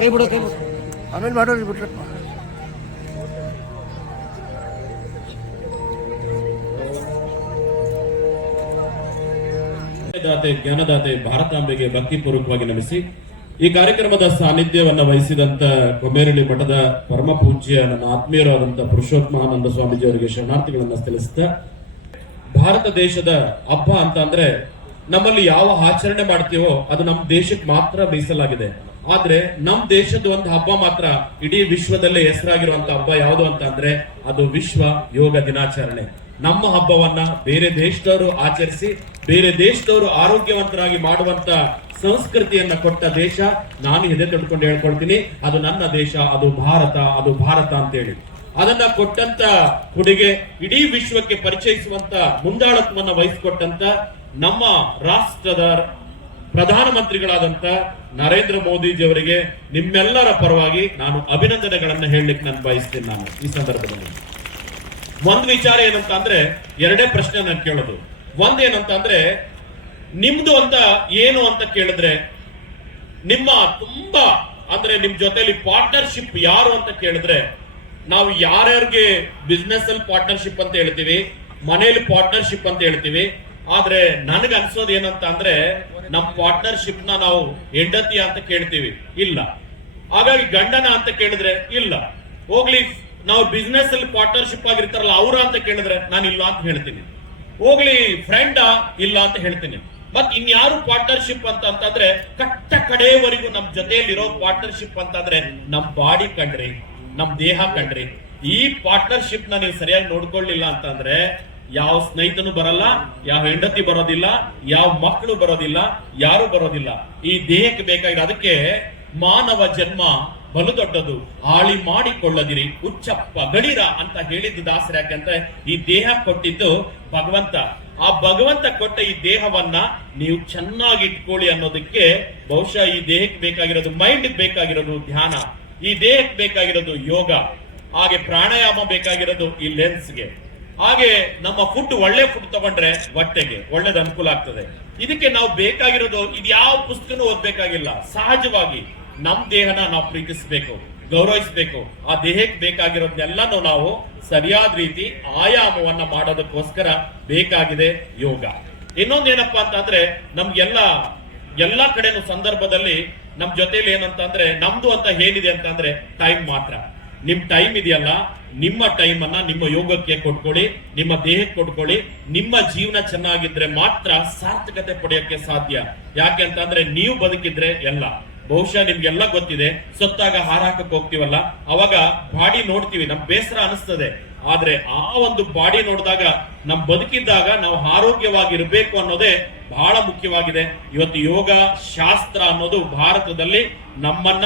ಕೈ ಬಿಡು ಆಮೇಲೆ ಮಾಡೋದು ಬಿಟ್ರಪ್ಪ. ಜ್ಞಾನದಾತೆ ಭಾರತಾಂಬೆಗೆ ಭಕ್ತಿಪೂರ್ವಕವಾಗಿ ನಮಿಸಿ ಈ ಕಾರ್ಯಕ್ರಮದ ಸಾನ್ನಿಧ್ಯವನ್ನ ವಹಿಸಿದಂತ ಕೊಮೇರಳ್ಳಿ ಮಠದ ಪರಮ ಪೂಜ್ಯ ನನ್ನ ಆತ್ಮೀಯರಾದಂತಹ ಪುರುಷೋತ್ತಮಾನಂದ ಸ್ವಾಮೀಜಿ ಅವರಿಗೆ ಶರಣಾರ್ಥಿಗಳನ್ನ ಸಲ್ಲಿಸುತ್ತಾ, ಭಾರತ ದೇಶದ ಹಬ್ಬ ಅಂತ ಅಂದ್ರೆ ನಮ್ಮಲ್ಲಿ ಯಾವ ಆಚರಣೆ ಮಾಡ್ತೀವೋ ಅದು ನಮ್ಮ ದೇಶಕ್ಕೆ ಮಾತ್ರ ಮೀಸಲಾಗಿದೆ. ಆದ್ರೆ ನಮ್ ದೇಶದ ಒಂದು ಹಬ್ಬ ಮಾತ್ರ ಇಡೀ ವಿಶ್ವದಲ್ಲೇ ಹೆಸರಾಗಿರುವಂತ ಹಬ್ಬ ಯಾವುದು ಅಂತ ಅಂದ್ರೆ ಅದು ವಿಶ್ವ ಯೋಗ ದಿನಾಚರಣೆ. ನಮ್ಮ ಹಬ್ಬವನ್ನ ಬೇರೆ ದೇಶದವರು ಆಚರಿಸಿ ಬೇರೆ ದೇಶದವರು ಆರೋಗ್ಯವಂತರಾಗಿ ಮಾಡುವಂತ ಸಂಸ್ಕೃತಿಯನ್ನ ಕೊಟ್ಟ ದೇಶ ನಾನು ಎದೆ ತೊಡ್ಕೊಂಡು ಹೇಳ್ಕೊಳ್ತೀನಿ, ಅದು ನನ್ನ ದೇಶ, ಅದು ಭಾರತ ಅಂತೇಳಿ. ಅದನ್ನ ಕೊಟ್ಟಂತ ಹುಡುಗೆ ಇಡೀ ವಿಶ್ವಕ್ಕೆ ಪರಿಚಯಿಸುವಂತ ಮುಂದಾಳತ್ವವನ್ನು ವಹಿಸಿಕೊಟ್ಟಂತ ನಮ್ಮ ರಾಷ್ಟ್ರದ ಪ್ರಧಾನಮಂತ್ರಿಗಳಾದಂತ ನರೇಂದ್ರ ಮೋದಿಜಿ ಅವರಿಗೆ ನಿಮ್ಮೆಲ್ಲರ ಪರವಾಗಿ ನಾನು ಅಭಿನಂದನೆಗಳನ್ನ ಹೇಳಲಿಕ್ಕೆ ನಾನು ಬಯಸ್ತೀನಿ. ನಾನು ಈ ಸಂದರ್ಭದಲ್ಲಿ ಒಂದ್ ವಿಚಾರ ಏನಂತ ಅಂದ್ರೆ ಎರಡೇ ಪ್ರಶ್ನೆ ನಾನು ಕೇಳೋದು. ಒಂದೇನಂತ ಅಂದ್ರೆ ನಿಮ್ದು ಅಂತ ಏನು ಅಂತ ಕೇಳಿದ್ರೆ ನಿಮ್ಮ ತುಂಬಾ ಅಂದ್ರೆ ನಿಮ್ ಜೊತೆಲಿ ಪಾರ್ಟ್ನರ್ಶಿಪ್ ಯಾರು ಅಂತ ಕೇಳಿದ್ರೆ ನಾವು ಯಾರ್ಯಾರಿಗೆ ಬಿಸ್ನೆಸ್ ಅಲ್ಲಿ ಪಾರ್ಟ್ನರ್ಶಿಪ್ ಅಂತ ಹೇಳ್ತೀವಿ, ಮನೆಯಲ್ಲಿ ಪಾರ್ಟ್ನರ್ಶಿಪ್ ಅಂತ ಹೇಳ್ತೀವಿ. ಆದ್ರೆ ನನಗೆ ಅನ್ಸೋದು ಏನಂತ ಅಂದ್ರೆ ನಮ್ ಪಾರ್ಟ್ನರ್ಶಿಪ್ ನ ನಾವು ಹೆಂಡತಿ ಅಂತ ಕೇಳ್ತೀವಿ, ಇಲ್ಲ. ಹಾಗಾಗಿ ಗಂಡನ ಅಂತ ಕೇಳಿದ್ರೆ ಇಲ್ಲ. ಹೋಗ್ಲಿ, ನಾವು ಬಿಸ್ನೆಸ್ ಅಲ್ಲಿ ಪಾರ್ಟ್ನರ್ಶಿಪ್ ಆಗಿರ್ತಾರಲ್ಲ ಅವ್ರ ಅಂತ ಕೇಳಿದ್ರೆ ನಾನು ಇಲ್ಲ ಅಂತ ಹೇಳ್ತೀನಿ. ಹೋಗ್ಲಿ, ಫ್ರೆಂಡ್ ಇಲ್ಲ ಅಂತ ಹೇಳ್ತೀನಿ. ಮತ್ ಇನ್ಯಾರು ಪಾರ್ಟ್ನರ್ಶಿಪ್ ಅಂತಂದ್ರೆ ಕಟ್ಟ ಕಡೆಯವರೆಗೂ ನಮ್ ಜೊತೆಯಲ್ಲಿರೋ ಪಾರ್ಟ್ನರ್ಶಿಪ್ ಅಂತಂದ್ರೆ ನಮ್ ಬಾಡಿ ಕಂಡ್ರಿ, ನಮ್ ದೇಹ ಕಂಡ್ರಿ. ಈ ಪಾರ್ಟ್ನರ್ಶಿಪ್ ನ ನೀವು ಸರಿಯಾಗಿ ನೋಡ್ಕೊಳ್ಳಿಲ್ಲ ಅಂತಂದ್ರೆ ಯಾವ ಸ್ನೇಹಿತನು ಬರಲ್ಲ, ಯಾವ ಹೆಂಡತಿ ಬರೋದಿಲ್ಲ, ಯಾವ ಮಕ್ಕಳು ಬರೋದಿಲ್ಲ, ಯಾರು ಬರೋದಿಲ್ಲ. ಈ ದೇಹಕ್ಕೆ ಬೇಕಾಗಿದೆ. ಅದಕ್ಕೆ ಮಾನವ ಜನ್ಮ ಬಲು ದೊಡ್ಡದು, ಹಾಳಿ ಮಾಡಿಕೊಳ್ಳದಿರಿ ಹುಚ್ಚಪ್ಪ ಗಡಿರ ಅಂತ ಹೇಳಿದ್ದು ದಾಸರ. ಯಾಕಂದ್ರೆ ಈ ದೇಹ ಕೊಟ್ಟಿದ್ದು ಭಗವಂತ. ಆ ಭಗವಂತ ಕೊಟ್ಟ ಈ ದೇಹವನ್ನ ನೀವು ಚೆನ್ನಾಗಿ ಇಟ್ಕೊಳ್ಳಿ ಅನ್ನೋದಕ್ಕೆ ಬಹುಶಃ ಈ ದೇಹಕ್ಕೆ ಬೇಕಾಗಿರೋದು, ಮೈಂಡ್ ಬೇಕಾಗಿರೋದು ಧ್ಯಾನ, ಈ ದೇಹಕ್ಕೆ ಬೇಕಾಗಿರೋದು ಯೋಗ, ಹಾಗೆ ಪ್ರಾಣಾಯಾಮ ಬೇಕಾಗಿರೋದು ಈ ಲೆನ್ಸ್ಗೆ, ಹಾಗೆ ನಮ್ಮ ಫುಡ್ ಒಳ್ಳೆ ಫುಡ್ ತಗೊಂಡ್ರೆ ಹೊಟ್ಟೆಗೆ ಒಳ್ಳೇದು ಅನುಕೂಲ ಆಗ್ತದೆ. ಇದಕ್ಕೆ ನಾವು ಬೇಕಾಗಿರೋದು ಇದ್ಯಾವ ಪುಸ್ತಕನೂ ಓದ್ಬೇಕಾಗಿಲ್ಲ. ಸಹಜವಾಗಿ ನಮ್ ದೇಹನ ನಾವು ಪ್ರೀತಿಸ್ಬೇಕು, ಗೌರವಿಸ್ಬೇಕು. ಆ ದೇಹಕ್ಕೆ ಬೇಕಾಗಿರೋದನ್ನೆಲ್ಲಾನು ನಾವು ಸರಿಯಾದ ರೀತಿ ಆಯಾಮವನ್ನ ಮಾಡೋದಕ್ಕೋಸ್ಕರ ಬೇಕಾಗಿದೆ ಯೋಗ. ಇನ್ನೊಂದೇನಪ್ಪಾ ಅಂತಂದ್ರೆ ನಮ್ಗೆಲ್ಲ ಕಡೆನೂ ಸಂದರ್ಭದಲ್ಲಿ ನಮ್ ಜೊತೆಲಿ ಏನಂತ ಅಂದ್ರೆ ನಮ್ದು ಅಂತ ಏನಿದೆ ಅಂತಂದ್ರೆ ಟೈಮ್ ಮಾತ್ರ. ನಿಮ್ ಟೈಮ್ ಇದೆಯಲ್ಲ, ನಿಮ್ಮ ಟೈಮ್ ಅನ್ನ ನಿಮ್ಮ ಯೋಗಕ್ಕೆ ಕೊಟ್ಕೊಳ್ಳಿ, ನಿಮ್ಮ ದೇಹಕ್ಕೆ ಕೊಟ್ಕೊಳ್ಳಿ. ನಿಮ್ಮ ಜೀವನ ಚೆನ್ನಾಗಿದ್ರೆ ಮಾತ್ರ ಸಾರ್ಥಕತೆ ಪಡೆಯೋಕೆ ಸಾಧ್ಯ. ಯಾಕೆ ಅಂತಂದ್ರೆ ನೀವು ಬದುಕಿದ್ರೆ ಎಲ್ಲ. ಬಹುಶಃ ನಿಮ್ಗೆಲ್ಲ ಗೊತ್ತಿದೆ, ಸತ್ತಾಗ ಹಾರಾಕಕ್ಕೆ ಹೋಗ್ತೀವಲ್ಲ, ಅವಾಗ ಬಾಡಿ ನೋಡ್ತೀವಿ, ನಮ್ ಬೇಸರ ಅನಿಸ್ತದೆ. ಆದ್ರೆ ಆ ಒಂದು ಬಾಡಿ ನೋಡಿದಾಗ ನಮ್ ಬದುಕಿದ್ದಾಗ ನಾವು ಆರೋಗ್ಯವಾಗಿರ್ಬೇಕು ಅನ್ನೋದೇ ಬಹಳ ಮುಖ್ಯವಾಗಿದೆ. ಇವತ್ತು ಯೋಗ ಶಾಸ್ತ್ರ ಅನ್ನೋದು ಭಾರತದಲ್ಲಿ ನಮ್ಮನ್ನ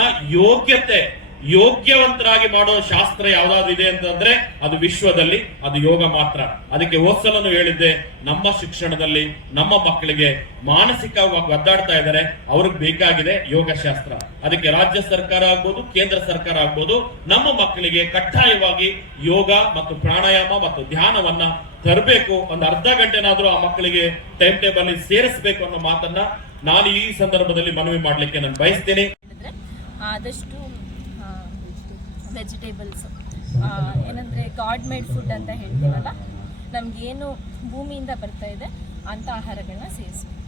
ಯೋಗ್ಯವಂತರಾಗಿ ಮಾಡೋ ಶಾಸ್ತ್ರ ಯಾವ್ದಾದ್ರು ಇದೆ ಅಂತಂದ್ರೆ ಅದು ವಿಶ್ವದಲ್ಲಿ ಅದು ಯೋಗ ಮಾತ್ರ. ಅದಕ್ಕೆ ಹೋದ್ಸಲನು ಹೇಳಿದ್ದೆ, ನಮ್ಮ ಶಿಕ್ಷಣದಲ್ಲಿ ನಮ್ಮ ಮಕ್ಕಳಿಗೆ ಮಾನಸಿಕವಾಗಿ ಒದ್ದಾಡ್ತಾ ಇದ್ದಾರೆ, ಅವ್ರಿಗೆ ಬೇಕಾಗಿದೆ ಯೋಗ ಶಾಸ್ತ್ರ. ಅದಕ್ಕೆ ರಾಜ್ಯ ಸರ್ಕಾರ ಆಗ್ಬೋದು, ಕೇಂದ್ರ ಸರ್ಕಾರ ಆಗ್ಬೋದು, ನಮ್ಮ ಮಕ್ಕಳಿಗೆ ಕಡ್ಡಾಯವಾಗಿ ಯೋಗ ಮತ್ತು ಪ್ರಾಣಾಯಾಮ ಮತ್ತು ಧ್ಯಾನವನ್ನ ತರಬೇಕು. ಒಂದು ಅರ್ಧ ಗಂಟೆನಾದ್ರೂ ಆ ಮಕ್ಕಳಿಗೆ ಟೈಮ್ ಟೇಬಲ್ ಸೇರಿಸಬೇಕು ಅನ್ನೋ ಮಾತನ್ನ ನಾನು ಈ ಸಂದರ್ಭದಲ್ಲಿ ಮನವಿ ಮಾಡ್ಲಿಕ್ಕೆ ನಾನು ಬಯಸ್ತೇನೆ. ಆದಷ್ಟು ವೆಜಿಟೇಬಲ್ಸ್ ಏನಂದರೆ ಗಾಡ್ ಮೇಡ್ ಫುಡ್ ಅಂತ ಹೇಳ್ತೀವಲ್ಲ, ನಮಗೇನು ಭೂಮಿಯಿಂದ ಬರ್ತಾ ಇದೆ ಅಂಥ ಆಹಾರಗಳನ್ನ ಸೇರಿಸ್ಬೇಕು.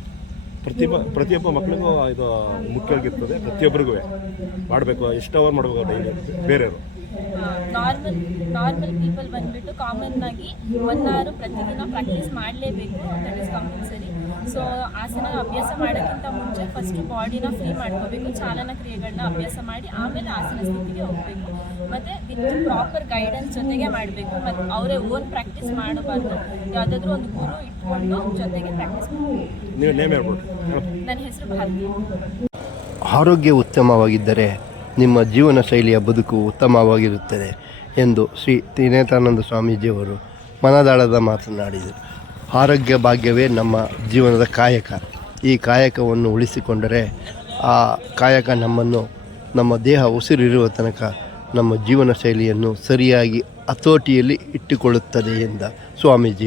ಪ್ರತಿಯೊಬ್ಬ ಮಕ್ಕಳಿಗೂ ಇದು ಮುಖ್ಯವಾಗಿರ್ತದೆ. ಪ್ರತಿಯೊಬ್ಬರಿಗೂ ಮಾಡಬೇಕು. ಎಷ್ಟು ಅವರ್ ಮಾಡಬೇಕು ಡೈಲಿ ಬೇರೆಯವರು? ನಾರ್ಮಲ್ ಪೀಪಲ್ ಬಂದ್ಬಿಟ್ಟು ಕಾಮನ್ ಆಗಿ 1 hour ಪ್ರತಿದಿನ ಪ್ರಾಕ್ಟೀಸ್ ಮಾಡಲೇಬೇಕು. That is compulsory. ಸೊ ಆಸನ ಅಭ್ಯಾಸ ಮಾಡೋಕ್ಕಿಂತ ಮುಂಚೆ ಫಸ್ಟ್ ಬಾಡಿನ ಫ್ರೀ ಮಾಡ್ಕೋಬೇಕು, ಚಾಲನ ಕ್ರಿಯೆಗಳನ್ನ ಅಭ್ಯಾಸ ಮಾಡಿ ಆಮೇಲೆ ಆಸನ ಸ್ಥಿತಿಗೆ ಹೋಗಬೇಕು. ಮತ್ತು ವಿತ್ ಪ್ರಾಪರ್ ಗೈಡೆನ್ಸ್ ಜೊತೆಗೆ ಮಾಡಬೇಕು. ಮತ್ತು ಅವರೇ ಓನ್ ಪ್ರಾಕ್ಟೀಸ್ ಮಾಡಬಾರ್ದು, ಯಾವುದಾದ್ರೂ ಒಂದು ಗುರು ಇಟ್ಕೊಂಡು ಜೊತೆಗೆ ಪ್ರಾಕ್ಟೀಸ್ ಮಾಡಬೇಕು. ನನ್ನ ಹೆಸರು ಭಾರತಿ. ಆರೋಗ್ಯ ಉತ್ತಮವಾಗಿದ್ದರೆ ನಿಮ್ಮ ಜೀವನ ಶೈಲಿಯ ಬದುಕು ಉತ್ತಮವಾಗಿರುತ್ತದೆ ಎಂದು ಶ್ರೀ ತ್ರಿನೇತ್ರಾನಂದ ಸ್ವಾಮೀಜಿಯವರು ಮನದಾಳದ ಮಾತನಾಡಿದರು. ಆರೋಗ್ಯ ಭಾಗ್ಯವೇ ನಮ್ಮ ಜೀವನದ ಕಾಯಕ. ಈ ಕಾಯಕವನ್ನು ಉಳಿಸಿಕೊಂಡರೆ ಆ ಕಾಯಕ ನಮ್ಮನ್ನು, ನಮ್ಮ ದೇಹ ಉಸಿರಿರುವ ತನಕ ನಮ್ಮ ಜೀವನ ಶೈಲಿಯನ್ನು ಸರಿಯಾಗಿ ಹತೋಟಿಯಲ್ಲಿ ಇಟ್ಟುಕೊಳ್ಳುತ್ತದೆ ಎಂದ ಸ್ವಾಮೀಜಿ.